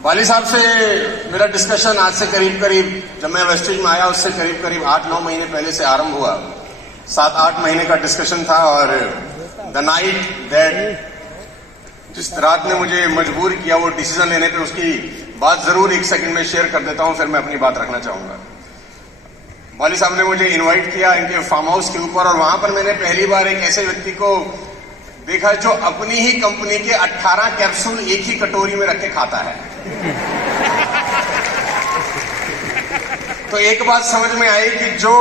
वाली साहब से मेरा डिस्कशन आज से करीब जब मैं वेस्टेज में आया उससे करीब 8-9 महीने पहले से आरंभ हुआ। 7-8 महीने का डिस्कशन था और द नाइट दैट जिस रात ने मुझे मजबूर किया वो डिसीजन लेने पे, उसकी बात जरूर एक सेकंड में शेयर कर देता हूं, फिर मैं अपनी बात रखना चाहूंगा। वाली साहब ने मुझे इनवाइट किया इनके फार्म हाउस के ऊपर और वहां पर मैंने पहली बार एक ऐसे व्यक्ति को देखा जो अपनी ही कंपनी के 18 कैप्सूल एक ही कटोरी में रख के खाता है। तो एक बात समझ में आई कि जो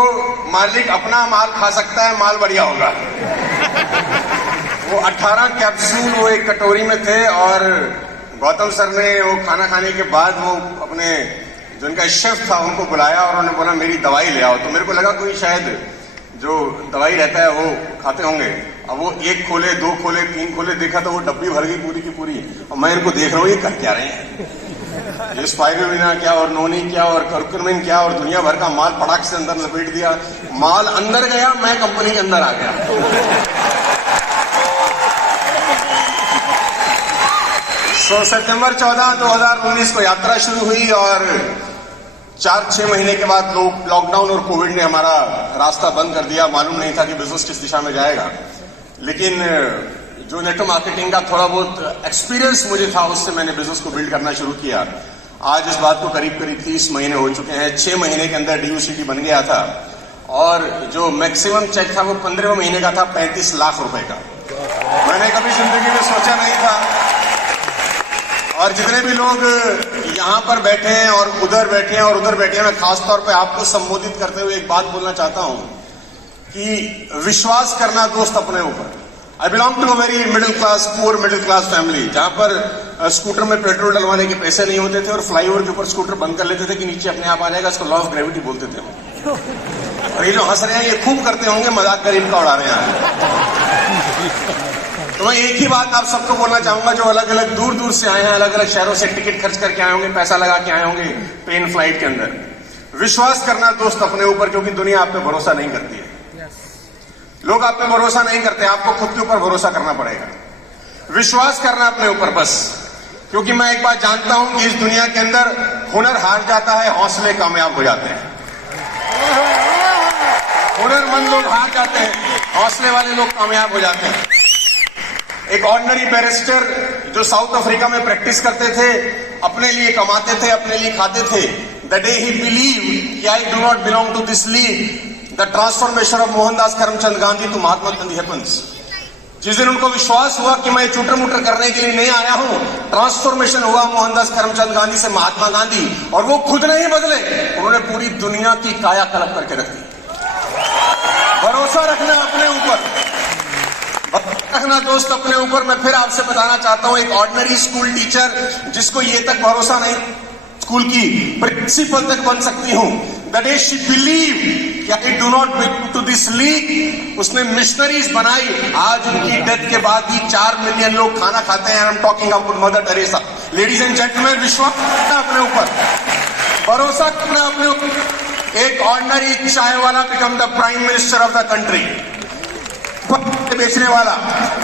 मालिक अपना माल खा सकता है, माल बढ़िया होगा। वो 18 कैप्सूल वो एक कटोरी में थे और गौतम सर ने वो खाना खाने के बाद वो अपने जो उनका शेफ था उनको बुलाया और उन्होंने बोला मेरी दवाई ले आओ। तो मेरे को लगा कोई शायद जो दवाई रहता है वो खाते होंगे। अब वो 1 खोले, 2 खोले, 3 खोले, देखा तो वो डब्बी भर गई पूरी की पूरी। और मैं इनको देख रहा हूँ ये कर क्या रहे हैं, ये स्पाइरुलिना क्या और नोनी क्या और कर्कुमिन क्या और दुनिया भर का माल पटाख से अंदर लपेट दिया। माल अंदर गया, मैं कंपनी के अंदर आ गया। तो सितंबर 14, 2019 को यात्रा शुरू हुई और 4-6 महीने के बाद लॉकडाउन और कोविड ने हमारा रास्ता बंद कर दिया। मालूम नहीं था कि बिजनेस किस दिशा में जाएगा, लेकिन जो नेटवर्क मार्केटिंग का थोड़ा बहुत एक्सपीरियंस मुझे था उससे मैंने बिजनेस को बिल्ड करना शुरू किया। आज इस बात को करीब 30 महीने हो चुके हैं। 6 महीने के अंदर DUCT बन गया था और जो मैक्सिमम चेक था वो 15वें महीने का था, 35 लाख रुपए का। मैंने कभी जिंदगी में सोचा नहीं था। और जितने भी लोग यहां पर बैठे हैं और उधर बैठे हैं और उधर बैठे हैं, मैं खासतौर पे आपको संबोधित करते हुए एक बात बोलना चाहता हूं कि विश्वास करना दोस्त अपने ऊपर। I belong to a very middle class, poor middle class family, जहां पर स्कूटर में पेट्रोल डलवाने के पैसे नहीं होते थे और फ्लाईओवर के ऊपर स्कूटर बंद कर लेते थे कि नीचे अपने आप आ जाएगा। इसको लॉ ऑफ ग्रेविटी बोलते थे। और ये जो हंस रहे हैं ये खूब करते होंगे, मजाक गरीब का उड़ा रहे हैं। तो मैं एक ही बात आप सबको बोलना चाहूंगा, जो अलग अलग दूर दूर से आए हैं, अलग अलग शहरों से टिकट खर्च करके आए होंगे, पैसा लगा के आए होंगे प्लेन फ्लाइट के अंदर, विश्वास करना दोस्त अपने ऊपर, क्योंकि दुनिया आप पे भरोसा नहीं करती है। लोग आप पे भरोसा नहीं करते, आपको खुद के ऊपर भरोसा करना पड़ेगा। विश्वास करना अपने ऊपर बस, क्योंकि मैं एक बात जानता हूं कि इस दुनिया के अंदर हुनर हार जाता है, हौसले कामयाब हो जाते हैं। हुनरमंद लोग हार जाते हैं, हौसले वाले लोग कामयाब हो जाते हैं। एक ऑर्डिनरी बैरिस्टर जो साउथ अफ्रीका में प्रैक्टिस करते थे, अपने लिए कमाते थे, अपने लिए खाते थे। द डे ही बिलीव कि I do not belong to this league, the transformation of Mohandas Karamchand Gandhi to Mahatma Gandhi happens. जिस दिन उनको विश्वास हुआ कि मैं चूटर मुटर करने के लिए नहीं आया हूं, ट्रांसफॉर्मेशन हुआ मोहनदास करमचंद गांधी से महात्मा गांधी। और वो खुद नहीं बदले, उन्होंने पूरी दुनिया की कायाकल्प करके रख दी। भरोसा रखना अपने ऊपर, रखना दोस्त अपने ऊपर। मैं फिर आपसे बताना चाहता हूं, एक ऑर्डिनरी स्कूल टीचर जिसको ये तक भरोसा नहीं स्कूल की प्रिंसिपल तक बन सकती हूं, दैट इज शी बिलीव कि I do not belong to this league. उसने मिशनरीज बनाई। आज उनकी डेथ के बाद ही 4 मिलियन लोग खाना खाते हैं। I am talking about mother Teresa. Ladies and gentleman, विश्वास करना अपने ऊपर, भरोसा करना अपने ऊपर। एक ordinary chai wala become the prime minister of the country. बेचने वाला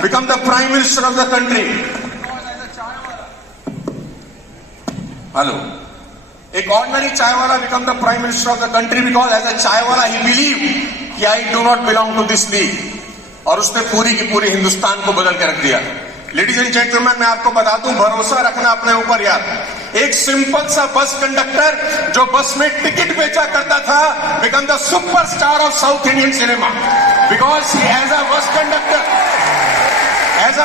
become the prime minister of the country. Hello, एक ordinary chai wala become the prime minister of the country because as a chai wala he believe कि I do not belong to this league. और उसने पूरी की पूरी हिंदुस्तान को बदल के रख दिया। लेडीज एंड जेंटलमैन, मैं आपको बता दूं, भरोसा रखना अपने ऊपर यार। एक सिंपल सा बस कंडक्टर जो बस में टिकट बेचा करता था, become the superstar of south Indian cinema because he as a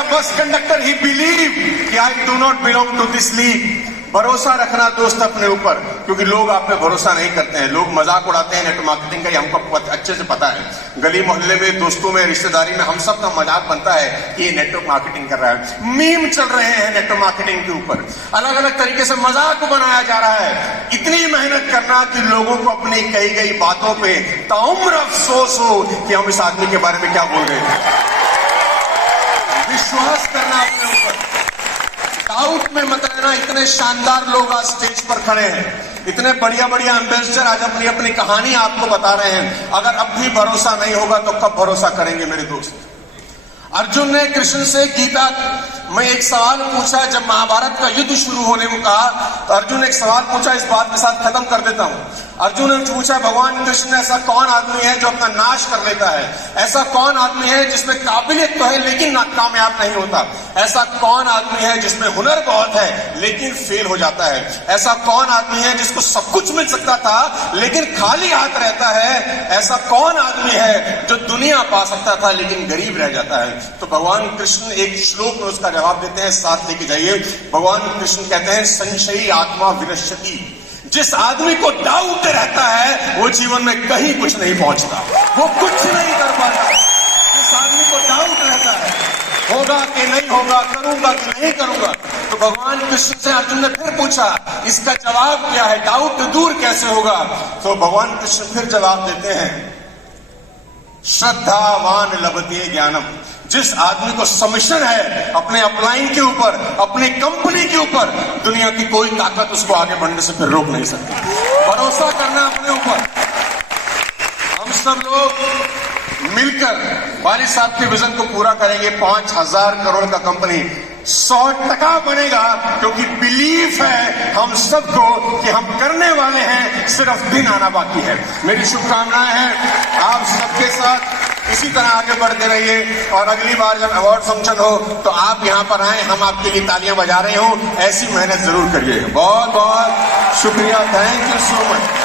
bus conductor he believe कि I do not belong to this league. भरोसा रखना दोस्त अपने ऊपर, क्योंकि लोग आप पे भरोसा नहीं करते हैं। लोग मजाक उड़ाते हैं नेटवर्क मार्केटिंग का, हमको अच्छे से पता है। गली मोहल्ले में, दोस्तों में, रिश्तेदारी में हम सब का मजाक बनता है कि ये नेटवर्क मार्केटिंग कर रहा है। मीम चल रहे हैं नेटवर्क मार्केटिंग के ऊपर, अलग अलग तरीके से मजाक बनाया जा रहा है। इतनी मेहनत करना कि लोगों को अपनी कही गई बातों पे ताउम्र अफसोस हो कि हम इस आदमी के बारे में क्या बोल रहे थे। विश्वास करना अपने ऊपर, डाउट में मत रहना। इतने शानदार लोग आज स्टेज पर खड़े हैं, इतने बढ़िया बढ़िया एम्बेसडर आज अपनी अपनी कहानी आपको बता रहे हैं। अगर अब भी भरोसा नहीं होगा तो कब भरोसा करेंगे मेरे दोस्त। अर्जुन ने कृष्ण से गीता मैं एक सवाल पूछा, जब महाभारत का युद्ध शुरू होने को कहा तो अर्जुन ने एक सवाल पूछा, इस बात के साथ खत्म कर देता हूं। अर्जुन ने पूछा, भगवान कृष्ण ऐसा कौन आदमी है जो अपना नाश कर लेता है? ऐसा कौन आदमी है जिसमें काबिलियत तो है लेकिन कामयाब नहीं होता? ऐसा कौन आदमी है जिसमें हुनर बहुत है लेकिन फेल हो जाता है? ऐसा कौन आदमी है जिसको सब कुछ मिल सकता था लेकिन खाली हाथ रहता है? ऐसा कौन आदमी है जो दुनिया पा सकता था लेकिन गरीब रह जाता है? तो भगवान कृष्ण एक श्लोक में उसका जवाब देते हैं, साथ लेके जाइए। भगवान कृष्ण कहते हैं, संशयी आत्मा विनश्यति। जिस आदमी को डाउट रहता है वो जीवन में कहीं कुछ नहीं पहुंचता, वो कुछ नहीं कर पाता। जिस आदमी को डाउट रहता है होगा कि नहीं होगा, करूंगा कि नहीं करूंगा, तो भगवान कृष्ण से अर्जुन ने फिर पूछा, इसका जवाब क्या है? डाउट दूर कैसे होगा? तो भगवान कृष्ण फिर जवाब देते हैं, श्रद्धावान लभते ज्ञानम। जिस आदमी को सबमिशन है अपने अपलाइन के ऊपर, अपनी कंपनी के ऊपर, दुनिया की कोई ताकत उसको आगे बढ़ने से फिर रोक नहीं सकती। भरोसा करना अपने ऊपर। हम सब लोग मिलकर वाली साहब के विजन को पूरा करेंगे। 5,000 करोड़ का कंपनी 100% बनेगा, क्योंकि बिलीफ है हम सबको कि हम करने वाले हैं, सिर्फ दिन आना बाकी है। मेरी शुभकामनाएं हैं आप सबके साथ, इसी तरह आगे बढ़ते रहिए। और अगली बार जब अवार्ड फंक्शन हो तो आप यहां पर आए, हम आपके लिए तालियां बजा रहे हो, ऐसी मेहनत जरूर करिए। बहुत बहुत शुक्रिया, थैंक यू सो मच।